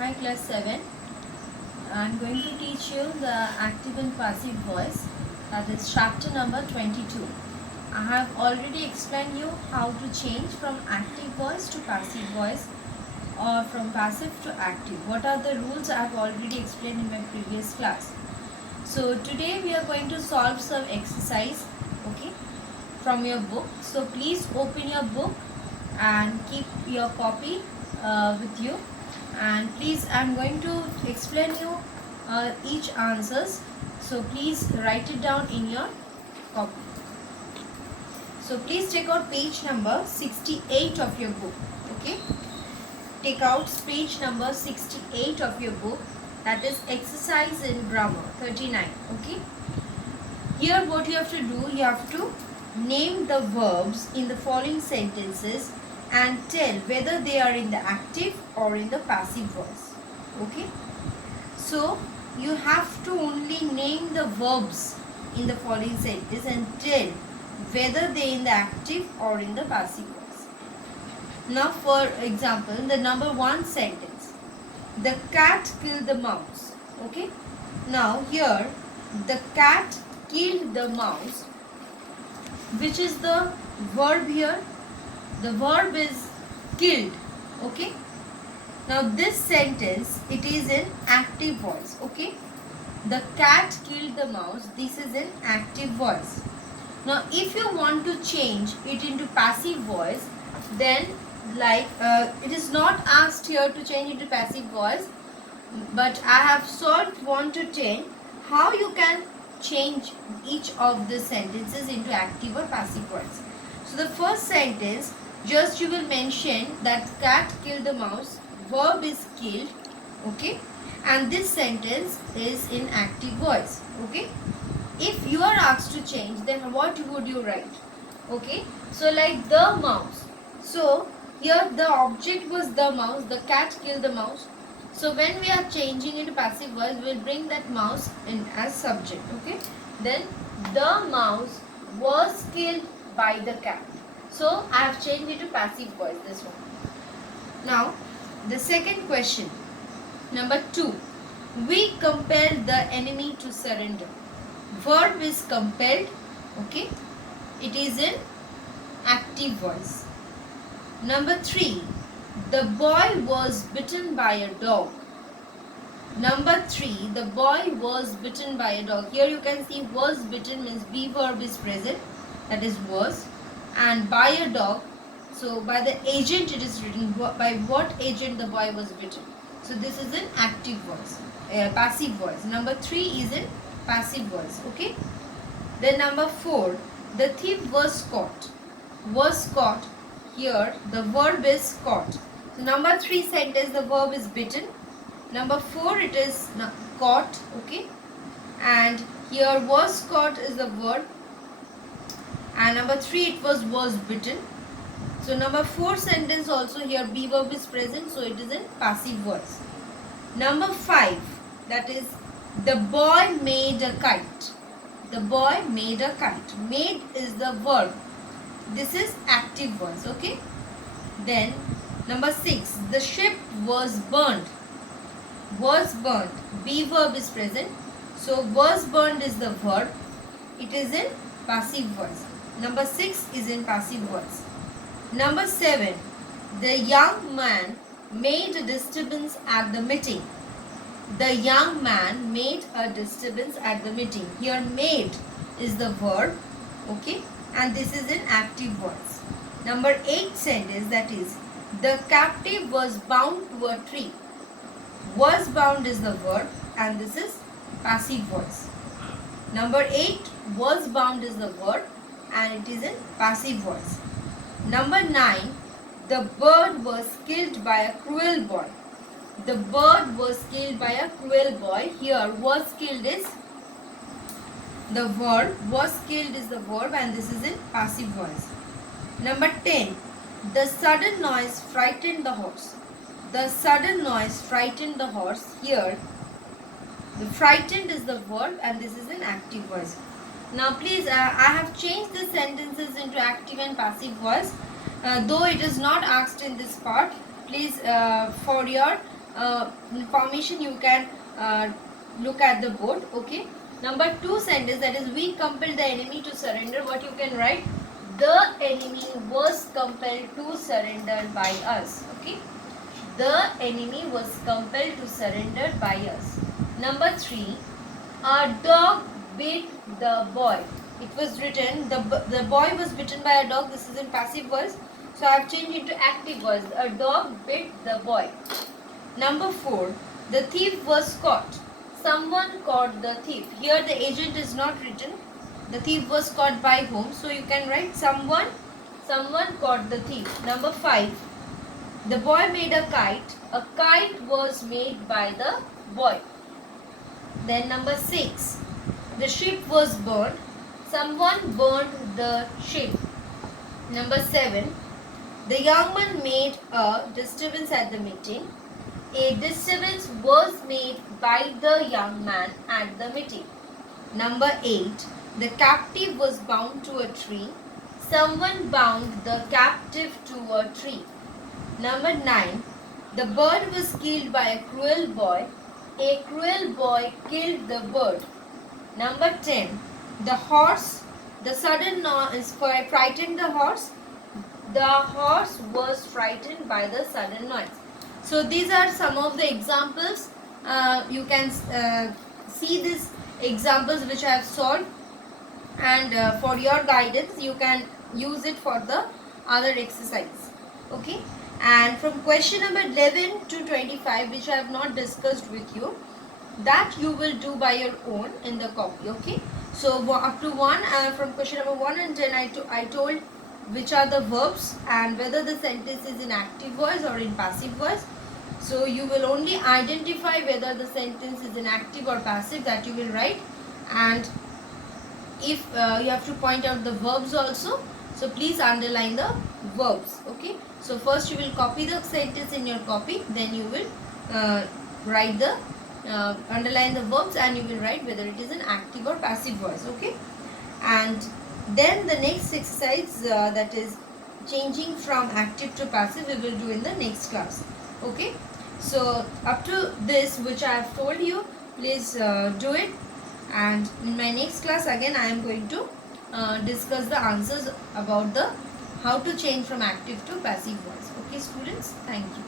Hi class 7. I'm going to teach you the active and passive voice, that is chapter number 22. I have already explained you how to change from active voice to passive voice or from passive to active. What are the rules I have already explained in my previous class. So today we are going to solve some exercise, okay, from your book. So please open your book and keep your copy with you, and please I'm going to explain you each answers, so please write it down in your copy. So please take out page number 68 of your book, okay. Take out page number 68 of your book, that is exercise in grammar 39, okay. Here what you have to do, you have to name the verbs in the following sentences and tell whether they are in the active or in the passive voice, okay. So you have to only name the verbs in the following sentence and tell whether they are in the active or in the passive voice. Now for example, the number 1 sentence, the cat killed the mouse, okay. Now here the cat killed the mouse, which is the verb here. The verb is killed, okay. Now this sentence, it is in active voice, okay. The cat killed the mouse, this is in active voice. Now if you want to change it into passive voice, then it is not asked here to change into passive voice, but I have solved 1 to 10 how you can change each of the sentences into active or passive voice. So the first sentence, just you will mention that cat killed the mouse, verb is killed, okay, and this sentence is in active voice, okay. If you are asked to change, then what would you write? Okay, so like the mouse, so here the object was the mouse, the cat killed the mouse. So when we are changing into passive voice, we will bring that mouse in as subject, okay. Then the mouse was killed by the cat. So I have changed it to passive voice, this one. Now the second question, number 2, we compelled the enemy to surrender. Verb is compelled, okay, it is in active voice. Number 3, the boy was bitten by a dog. Number 3, the boy was bitten by a dog. Here you can see was bitten means be verb is present, that is was, and by a dog, so by the agent it is written, by what agent the boy was bitten. So this is in active voice, passive voice. Number 3 is in passive voice, okay. Then number 4, the thief was caught. Was caught, here the verb is caught. So number 3 sentence, the verb is bitten. Number 4 it is caught, okay, and here was caught is the verb, and number 3 it was bitten. So number 4 sentence also here be verb is present, so it is in passive voice. Number 5, that is the boy made a kite. The boy made a kite. Made is the verb. This is active voice, okay. Then number 6, the ship was burned. Was burned, be verb is present, so was burned is the verb, it is in passive voice. Number 6 is in passive voice. Number 7, the young man made a disturbance at the meeting. The young man made a disturbance at the meeting. Here made is the verb, okay, and this is in active voice. Number 8 sentence, that is the captive was bound to a tree. Was bound is the verb, and this is passive voice. Number 8, was bound is the verb, and it is in passive voice. Number 9, the bird was killed by a cruel boy. The bird was killed by a cruel boy. Here was killed is the verb, was killed is the verb, and this is in passive voice. Number 10, the sudden noise frightened the horse. The sudden noise frightened the horse. Here the frightened is the verb, and this is in active voice. Now please, I have changed the sentences into active and passive voice, though it is not asked in this part. Please, for your formation you can look at the board. Okay. Number 2 sentence, that is we compelled the enemy to surrender. What you can write? The enemy was compelled to surrender by us. Okay. The enemy was compelled to surrender by us. Number 3, a dog bit the boy. It was written, the boy was bitten by a dog. This is in passive voice. So I have changed into active voice. A dog bit the boy. Number 4, the thief was caught. Someone caught the thief. Here the agent is not written. The thief was caught by whom? So you can write someone caught the thief. Number 5, the boy made a kite. A kite was made by the boy. Then number 6, the ship was burned. Someone burned the ship. Number 7, the young man made a disturbance at the meeting. A disturbance was made by the young man at the meeting. Number 8, the captive was bound to a tree. Someone bound the captive to a tree. Number 9, the bird was killed by a cruel boy. A cruel boy killed the bird. Number 10, the horse, the sudden noise frightened the horse. The horse was frightened by the sudden noise. So these are some of the examples. You can see these examples which I have solved, and for your guidance you can use it for the other exercise. Okay. And from question number 11 to 25, which I have not discussed with you, that you will do by your own in the copy. Okay. So up to 1, from question number 1 and 10, I told which are the verbs and whether the sentence is in active voice or in passive voice. So you will only identify whether the sentence is in active or passive, that you will write. And if you have to point out the verbs also, so please underline the verbs. Okay. So first you will copy the sentence in your copy, then you will write the underline the verbs, and you will write whether it is an active or passive voice. Okay. And then the next exercise, that is changing from active to passive, we will do in the next class. Okay. So up to this which I have told you, please do it, and in my next class again I am going to discuss the answers about the how to change from active to passive voice. Okay students, thank you.